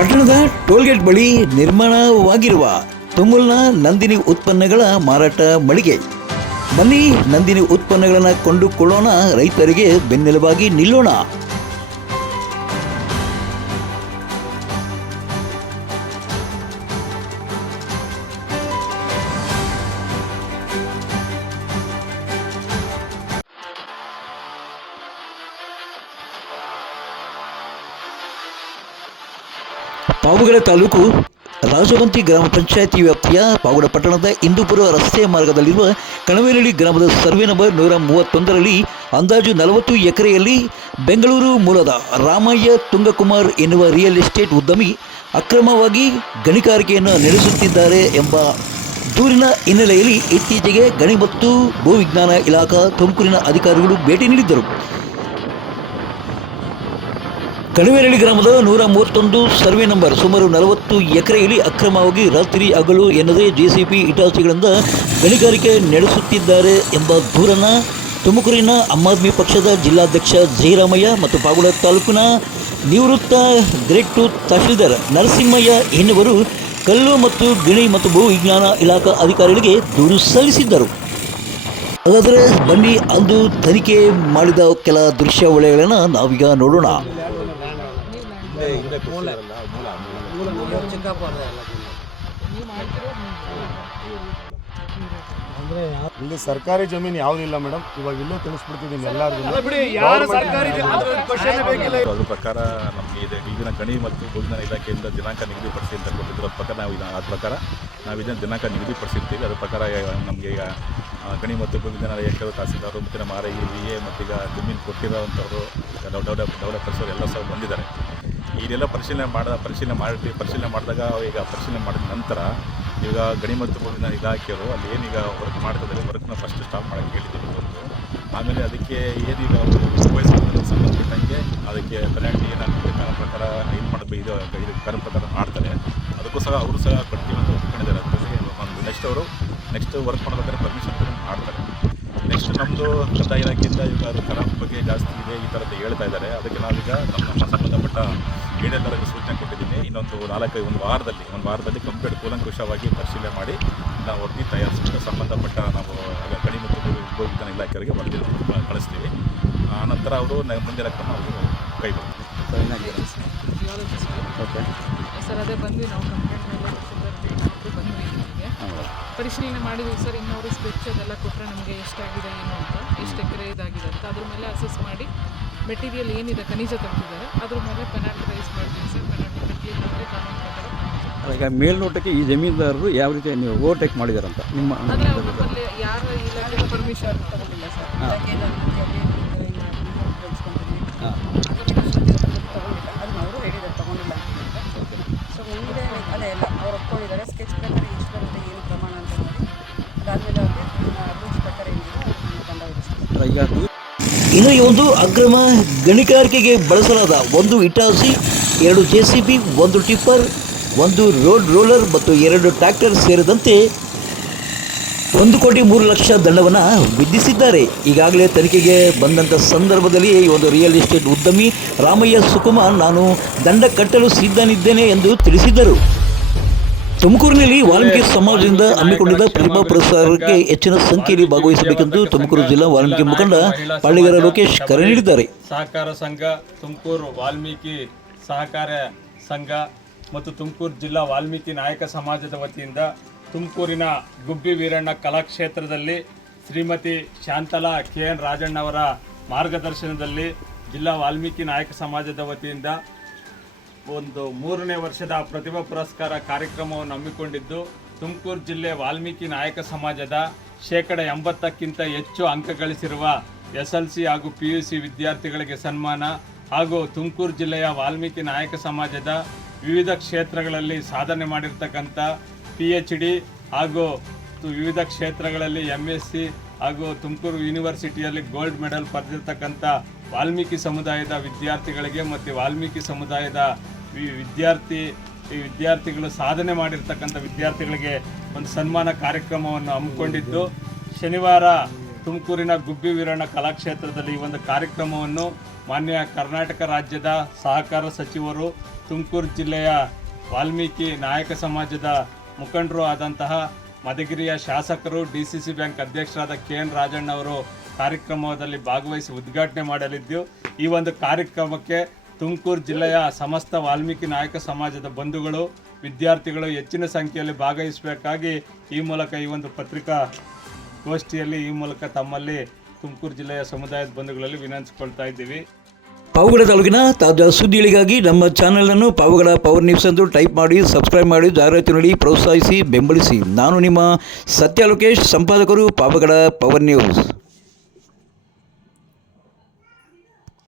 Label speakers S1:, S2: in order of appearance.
S1: ಪಟ್ಟಣದ ಟೋಲ್ಗೇಟ್ ಬಳಿ ನಿರ್ಮಾಣವಾಗಿರುವ ತುಮುಲ್ನ ನಂದಿನಿ ಉತ್ಪನ್ನಗಳ ಮಾರಾಟ ಮಳಿಗೆ. ಬನ್ನಿ ನಂದಿನಿ ಉತ್ಪನ್ನಗಳನ್ನು ಕೊಂಡುಕೊಳ್ಳೋಣ. ರೈತರಿಗೆ ಬೆನ್ನೆಲುಬಾಗಿ ನಿಲ್ಲೋಣ. ಪಾವಗಡ ತಾಲೂಕು ರಾಜವಂತಿ ಗ್ರಾಮ ಪಂಚಾಯಿತಿ ವ್ಯಾಪ್ತಿಯ ಪಾವಗಡ ಪಟ್ಟಣದ ಇಂದೂಪುರ ರಸ್ತೆ ಮಾರ್ಗದಲ್ಲಿರುವ ಕಣವೇನಹಳ್ಳಿ ಗ್ರಾಮದ ಸರ್ವೆ ನಂಬರ್ ನೂರ ಮೂವತ್ತೊಂದರಲ್ಲಿ ಅಂದಾಜು ನಲವತ್ತು ಎಕರೆಯಲ್ಲಿ ಬೆಂಗಳೂರು ಮೂಲದ ರಾಮಯ್ಯ ತುಂಗಕುಮಾರ್ ಎನ್ನುವ ರಿಯಲ್ ಎಸ್ಟೇಟ್ ಉದ್ಯಮಿ ಅಕ್ರಮವಾಗಿ ಗಣಿಗಾರಿಕೆಯನ್ನು ನಡೆಸುತ್ತಿದ್ದಾರೆ ಎಂಬ ದೂರಿನ ಹಿನ್ನೆಲೆಯಲ್ಲಿ ಇತ್ತೀಚೆಗೆ ಗಣಿ ಮತ್ತು ಭೂವಿಜ್ಞಾನ ಇಲಾಖಾ ತುಮಕೂರಿನ ಅಧಿಕಾರಿಗಳು ಭೇಟಿ ನೀಡಿದ್ದರು. ಕಣಿವೇನಹಳ್ಳಿ ಗ್ರಾಮದ ನೂರ ಮೂವತ್ತೊಂದು ಸರ್ವೆ ನಂಬರ್ ಸುಮಾರು ನಲವತ್ತು ಎಕರೆಯಲ್ಲಿ ಅಕ್ರಮವಾಗಿ ರಾತ್ರಿ ಹಗಲು ಎನ್ನದೇ ಜೆಸಿಪಿ ಇಟಾಸಿಗಳಿಂದ ಗಣಿಗಾರಿಕೆ ನಡೆಸುತ್ತಿದ್ದಾರೆ ಎಂಬ ದೂರನ ತುಮಕೂರಿನ ಆಮ್ ಆದ್ಮಿ ಪಕ್ಷದ ಜಿಲ್ಲಾಧ್ಯಕ್ಷ ಜಯರಾಮಯ್ಯ ಮತ್ತು ಪಾಗುಳ ತಾಲೂಕಿನ ನಿವೃತ್ತ ಗ್ರೇಟ್ ಟು ತಹಶೀಲ್ದಾರ್ ನರಸಿಂಹಯ್ಯ ಎನ್ನುವರು ಕಲ್ಲು ಮತ್ತು ಗಿಣಿ ಮತ್ತು ಭೂ ವಿಜ್ಞಾನ ಇಲಾಖಾ ಅಧಿಕಾರಿಗಳಿಗೆ ದೂರು ಸಲ್ಲಿಸಿದ್ದರು. ಹಾಗಾದರೆ ಬನ್ನಿ ಅಂದು ತನಿಖೆ ಮಾಡಿದ ಕೆಲ ದೃಶ್ಯಾವಳಿಗಳನ್ನು ನಾವೀಗ ನೋಡೋಣ.
S2: ಇಲ್ಲಿ ಸರ್ಕಾರಿ ಜಮೀನು ಯಾವುದಿಲ್ಲ ಮೇಡಮ್? ಇವಾಗ ಇಲ್ಲೂ ತಿಳಿಸ್ಬಿಡ್ತಿದ್ದೀನಿ ಎಲ್ಲರಿಗೂ
S3: ಅದ್ರ ಪ್ರಕಾರ ನಮಗೆ ಇದೆ. ಈಗಿನ ಗಣಿ ಮತ್ತು ಭೂವಿಜ್ಞಾನ ಇಲಾಖೆಯಿಂದ ದಿನಾಂಕ ನಿಗದಿಪಡಿಸಿ ಅಂತ ಕೊಟ್ಟಿದ್ರು ಅದ್ರ ಪ್ರಕಾರ ನಾವು ಅದ್ರ ಪ್ರಕಾರ ನಾವು ಇದನ್ನು ದಿನಾಂಕ ನಿಗದಿಪಡಿಸಿರ್ತೀವಿ. ಅದ್ರ ಪ್ರಕಾರ ನಮಗೆ ಈಗ ಗಣಿ ಮತ್ತು ಭೂವಿಜ್ಞಾನ ಇಲಾಖೆ ತಹಸೀಲ್ದಾರರು ಮತ್ತು ನಮ್ಮ ಆರ್ ಐ ವಿ ಎ ಮತ್ತು ಈಗ ಜಮೀನು ಕೊಟ್ಟಿರೋವಂಥವ್ರು ಡೆವಲಪ್ ಡೆವಲಪರ್ಸ್ ಅವರು ಎಲ್ಲ ಸಹ ಬಂದಿದ್ದಾರೆ. ಇದೆಲ್ಲ ಪರಿಶೀಲನೆ ಮಾಡಿದ, ಪರಿಶೀಲನೆ ಮಾಡಿ ಪರಿಶೀಲನೆ ಮಾಡಿದಾಗ ಈಗ ಪರಿಶೀಲನೆ ಮಾಡಿದ ನಂತರ ಈಗ ಗಣಿ ಮತ್ತು ಭೂಮಿನ ಇಲಾಖೆಯವರು ಅಲ್ಲಿ ಏನೀಗ ವರ್ಕ್ ಮಾಡ್ತಿದ್ದಾರೆ ವರ್ಕ್ನ ಫಸ್ಟ್ ಸ್ಟಾಪ್ ಮಾಡೋಕ್ಕೆ ಹೇಳಿದ್ರು. ಆಮೇಲೆ ಅದಕ್ಕೆ ಏನೀಗ ವಹಿಸ್ಕೊಳ್ಳೋದಕ್ಕೆ ಸಂಬಂಧಪಟ್ಟಂಗೆ ಅದಕ್ಕೆ ಪೆನಾಲ್ಟಿ ಏನಾಗುತ್ತೆ, ಕಾನೂನು ಪ್ರಕಾರ ಏನು ಮಾಡಬೇಕು, ಇದು ಇದು ಪ್ರಕಾರ ಮಾಡ್ತಾರೆ. ಅದಕ್ಕೂ ಸಹ ಅವರು ಸಹ ಕೊಡ್ತೀವಿ ಅಂತ ಒಪ್ಕೊಂಡಿದ್ದಾರೆ ಅದರಲ್ಲಿ ಒಂದು ನೆಕ್ಸ್ಟ್ ಅವರು ನೆಕ್ಸ್ಟ್ ವರ್ಕ್ ಮಾಡ್ಬೇಕಾದ್ರೆ ಪರ್ಮಿಷನ್ ಮಾಡ್ತಾರೆ. ನೆಕ್ಸ್ಟ್ ನಮ್ಮದು ಅಂತ ಇಲಾಖೆಯಿಂದ ಈಗ ಅದು ಖರಾಬ್ ಬಗ್ಗೆ ಜಾಸ್ತಿ ಇದೆ, ಈ ಥರದ್ದು ಹೇಳ್ತಾ ಇದ್ದಾರೆ. ಅದಕ್ಕೆ ನಾವೀಗ ನಮ್ಮ ಸಂಬಂಧಪಟ್ಟ ಏಡೆಲ್ಲರಿಗೂ ಸೂಚನೆ ಕೊಟ್ಟಿದ್ದೀನಿ. ಇನ್ನೊಂದು ನಾಲ್ಕೈದು ಒಂದು ವಾರದಲ್ಲಿ ಒಂದು ವಾರದಲ್ಲಿ ಕಂಪ್ಲೀಟ್ ಕೂಲಂಕುಷವಾಗಿ ಪರಿಶೀಲನೆ ಮಾಡಿ ನಾವು ವರದಿ ತಯಾರಿಸ್ಬಿಟ್ಟು ಸಂಬಂಧಪಟ್ಟ ನಾವು ಕಡಿಮೆ ಭೂವಿಜ್ಞಾನ ಇಲಾಖೆಯವರಿಗೆ ವರದಿ ಕಳಿಸ್ತೀವಿ. ಆನಂತರ ನಂತರ ಅವರು ಮುಂದಿನ ಕ್ರಮ ಅವರು ಕೈಗೊಳ್ಳುತ್ತಾರೆ.
S4: ಓಕೆ ಸರ್, ಅದೇ ಬಂದ್ವಿ ನಾವು ಕಂಪ್ಲೇಂಟ್ ಮೇಲೆ ತಹಸೀಲ್ದಾರ್ ಬಂದ್ವಿ ಇಲ್ಲಿಗೆ ಪರಿಶೀಲನೆ ಮಾಡಿದ್ವಿ ಸರ್ ಇನ್ನೂರು ಸ್ಕೆಚ್ ಅದೆಲ್ಲ ಕೊಟ್ಟರೆ ನಮಗೆ ಎಷ್ಟಾಗಿದೆ ಏನು ಅಂತ ಎಷ್ಟು ಎಕರೆ ಇದಾಗಿದೆ ಅಂತ. ಅದ್ರ ಮೇಲೆ ಅಸೆಸ್ ಮಾಡಿ ಮೆಟೀರಿಯಲ್ ಏನಿದೆ ಖನಿಜ ತಂದಿದ್ದಾರೆ ಅದ್ರ ಮೇಲೆ ಪೆನಾಲ್ಟಿ ರೈಸ್ ಮಾಡ್ತೀವಿ ಸರ್ ಪೆನಾಲ್ಟಿ ಕಟ್ಟಲಿಲ್ಲ ಅಂದರೆ ಕಾನೂನು ಪ್ರಕಾರ
S5: ಈಗ ಮೇಲ್ನೋಟಕ್ಕೆ ಈ ಜಮೀನ್ದಾರರು ಯಾವ ರೀತಿ ನೀವು ಓವರ್ಟೇಕ್ ಮಾಡಿದಾರಂತ? ನಿಮ್ಮ
S4: ಆದರೆ ಅವ್ರ ನಮ್ಮಲ್ಲಿ ಯಾರ ಇಲಾಖೆ ಪರ್ಮಿಷನ್
S6: ತಗೊಂಡಿಲ್ಲ ಸರ್.
S5: ಹಾಂ
S6: ತಗೊಂಡಿಲ್ಲ ಅದನ್ನ ಅವರು ಹೇಳಿದ್ದಾರೆ ತಗೊಂಡಿಲ್ಲ ಅಂತ ಸೊ ಮುಂದೆ ಅದೇ ಎಲ್ಲ ಅವ್ರು ಒಪ್ಕೊಂಡಿದ್ದಾರೆ ಸ್ಕೆಚ್ ಪ್ರಕಾರ ಎಷ್ಟು ಬರುತ್ತೆ ಏನು ಪ್ರಮಾಣ ಅಂತ ನೋಡಿ ಅದಾದಮೇಲೆ ಅವ್ರಿಗೆ ರೂಲ್ಸ್ ಪ್ರಕಾರ ಏನಿದೆ ಅದನ್ನ ತಂಡ
S1: ಇನ್ನು ಈ ಒಂದು ಅಕ್ರಮ ಗಣಿಗಾರಿಕೆಗೆ ಬಳಸಲಾದ ಒಂದು ಇಟಾಸಿ, ಎರಡು ಜೆ ಸಿ ಬಿ, ಒಂದು ಟಿಪ್ಪರ್, ಒಂದು ರೋಡ್ ರೋಲರ್ ಮತ್ತು ಎರಡು ಟ್ರ್ಯಾಕ್ಟರ್ ಸೇರಿದಂತೆ ಒಂದು ಕೋಟಿ ಮೂರು ಲಕ್ಷ ದಂಡವನ್ನು ವಿಧಿಸಿದ್ದಾರೆ. ಈಗಾಗಲೇ ತನಿಖೆಗೆ ಬಂದಂಥ ಸಂದರ್ಭದಲ್ಲಿ ಈ ಒಂದು ರಿಯಲ್ ಎಸ್ಟೇಟ್ ಉದ್ಯಮಿ ರಾಮಯ್ಯ ಸುಕುಮಾರ್ ನಾನು ದಂಡ ಕಟ್ಟಲು ಸಿದ್ಧನಿದ್ದೇನೆ ಎಂದು ತಿಳಿಸಿದ್ದರು. ತುಮಕೂರಿನಲ್ಲಿ ವಾಲ್ಮೀಕಿ ಸಮಾಜದಿಂದ ಹಮ್ಮಿಕೊಂಡಿದ್ದ ಪ್ರತಿಭಾ ಪ್ರಸಾರಕ್ಕೆ ಹೆಚ್ಚಿನ ಸಂಖ್ಯೆಯಲ್ಲಿ ಭಾಗವಹಿಸಬೇಕೆಂದು ತುಮಕೂರು ಜಿಲ್ಲಾ ವಾಲ್ಮೀಕಿ ಮುಖಂಡ ಪಾಳಿಗರ ಲೋಕೇಶ್ ಕರೆ ನೀಡಿದ್ದಾರೆ
S7: ಸಹಕಾರ ಸಂಘ ತುಮಕೂರು ವಾಲ್ಮೀಕಿ ಸಹಕಾರ ಸಂಘ ಮತ್ತು ತುಮಕೂರು ಜಿಲ್ಲಾ ವಾಲ್ಮೀಕಿ ನಾಯಕ ಸಮಾಜದ ವತಿಯಿಂದ ತುಮಕೂರಿನ ಗುಬ್ಬಿ ವೀರಣ್ಣ ಕಲಾಕ್ಷೇತ್ರದಲ್ಲಿ ಶ್ರೀಮತಿ ಶಾಂತಲಾ ಕೆ ಎನ್ ರಾಜಣ್ಣವರ ಮಾರ್ಗದರ್ಶನದಲ್ಲಿ ಜಿಲ್ಲಾ ವಾಲ್ಮೀಕಿ ನಾಯಕ ಸಮಾಜದ ವತಿಯಿಂದ ಒಂದು ಮೂರನೇ ವರ್ಷದ ಪ್ರತಿಭಾ ಪುರಸ್ಕಾರ ಕಾರ್ಯಕ್ರಮವನ್ನು ಹಮ್ಮಿಕೊಂಡಿದ್ದು, ತುಮಕೂರು ಜಿಲ್ಲೆ ವಾಲ್ಮೀಕಿ ನಾಯಕ ಸಮಾಜದ ಶೇಕಡ ಎಂಬತ್ತಕ್ಕಿಂತ ಹೆಚ್ಚು ಅಂಕ ಗಳಿಸಿರುವ ಎಸ್ ಎಲ್ ಸಿ ಹಾಗೂ ಪಿ ಯು ಸಿ ವಿದ್ಯಾರ್ಥಿಗಳಿಗೆ ಸನ್ಮಾನ ಹಾಗೂ ತುಮಕೂರು ಜಿಲ್ಲೆಯ ವಾಲ್ಮೀಕಿ ನಾಯಕ ಸಮಾಜದ ವಿವಿಧ ಕ್ಷೇತ್ರಗಳಲ್ಲಿ ಸಾಧನೆ ಮಾಡಿರ್ತಕ್ಕಂಥ ಪಿ ಎಚ್ ಡಿ ಹಾಗೂ ವಿವಿಧ ಕ್ಷೇತ್ರಗಳಲ್ಲಿ ಎಂ ಎಸ್ ಸಿ ಹಾಗೂ ತುಮಕೂರು ಯೂನಿವರ್ಸಿಟಿಯಲ್ಲಿ ಗೋಲ್ಡ್ ಮೆಡಲ್ ಪಡೆದಿರ್ತಕ್ಕಂಥ ವಾಲ್ಮೀಕಿ ಸಮುದಾಯದ ವಿದ್ಯಾರ್ಥಿಗಳಿಗೆ ಮತ್ತು ವಾಲ್ಮೀಕಿ ಸಮುದಾಯದ ವಿದ್ಯಾರ್ಥಿ, ಈ ವಿದ್ಯಾರ್ಥಿಗಳು ಸಾಧನೆ ಮಾಡಿರ್ತಕ್ಕಂಥ ವಿದ್ಯಾರ್ಥಿಗಳಿಗೆ ಒಂದು ಸನ್ಮಾನ ಕಾರ್ಯಕ್ರಮವನ್ನು ಹಮ್ಮಿಕೊಂಡಿದ್ದು, ಶನಿವಾರ ತುಮಕೂರಿನ ಗುಬ್ಬಿ ವೀರಣ್ಣ ಕಲಾಕ್ಷೇತ್ರದಲ್ಲಿ ಈ ಒಂದು ಕಾರ್ಯಕ್ರಮವನ್ನು ಮಾನ್ಯ ಕರ್ನಾಟಕ ರಾಜ್ಯದ ಸಹಕಾರ ಸಚಿವರು, ತುಮಕೂರು ಜಿಲ್ಲೆಯ ವಾಲ್ಮೀಕಿ ನಾಯಕ ಸಮಾಜದ ಮುಖಂಡರು ಆದಂತಹ ಮಧುಗಿರಿಯ ಶಾಸಕರು ಡಿ ಸಿ ಸಿ ಬ್ಯಾಂಕ್ ಅಧ್ಯಕ್ಷರಾದ ಕೆ ಎನ್ ರಾಜಣ್ಣ ಅವರು ಕಾರ್ಯಕ್ರಮದಲ್ಲಿ ಭಾಗವಹಿಸಿ ಉದ್ಘಾಟನೆ ಮಾಡಲಿದ್ದು, ಈ ಒಂದು ಕಾರ್ಯಕ್ರಮಕ್ಕೆ ತುಮಕೂರು ಜಿಲ್ಲೆಯ ಸಮಸ್ತ ವಾಲ್ಮೀಕಿ ನಾಯಕ ಸಮಾಜದ ಬಂಧುಗಳು, ವಿದ್ಯಾರ್ಥಿಗಳು ಹೆಚ್ಚಿನ ಸಂಖ್ಯೆಯಲ್ಲಿ ಭಾಗವಹಿಸಬೇಕಾಗಿ ಈ ಮೂಲಕ ಈ ಒಂದು ಪತ್ರಿಕಾ ಗೋಷ್ಠಿಯಲ್ಲಿ ಈ ಮೂಲಕ ತಮ್ಮಲ್ಲಿ ತುಮಕೂರು ಜಿಲ್ಲೆಯ ಸಮುದಾಯದ ಬಂಧುಗಳಲ್ಲಿ ವಿನಂತಿಸ್ಕೊಳ್ತಾ ಇದ್ದೀವಿ.
S1: ಪಾವಗಡ ತಾಲೂಕಿನ ತಾಜಾ ಸುದ್ದಿಗಳಿಗಾಗಿ ನಮ್ಮ ಚಾನೆಲನ್ನು ಪಾವಗಡ ಪವರ್ ನ್ಯೂಸ್ ಎಂದು ಟೈಪ್ ಮಾಡಿ, ಸಬ್ಸ್ಕ್ರೈಬ್ ಮಾಡಿ, ಜಾಹೀರಾತು ನೀಡಿ, ಪ್ರೋತ್ಸಾಹಿಸಿ, ಬೆಂಬಲಿಸಿ. ನಾನು ನಿಮ್ಮ ಸತ್ಯ ಲೋಕೇಶ್ ಸಂಪಾದಕರು ಪಾವಗಡ ಪವರ್ ನ್ಯೂಸ್.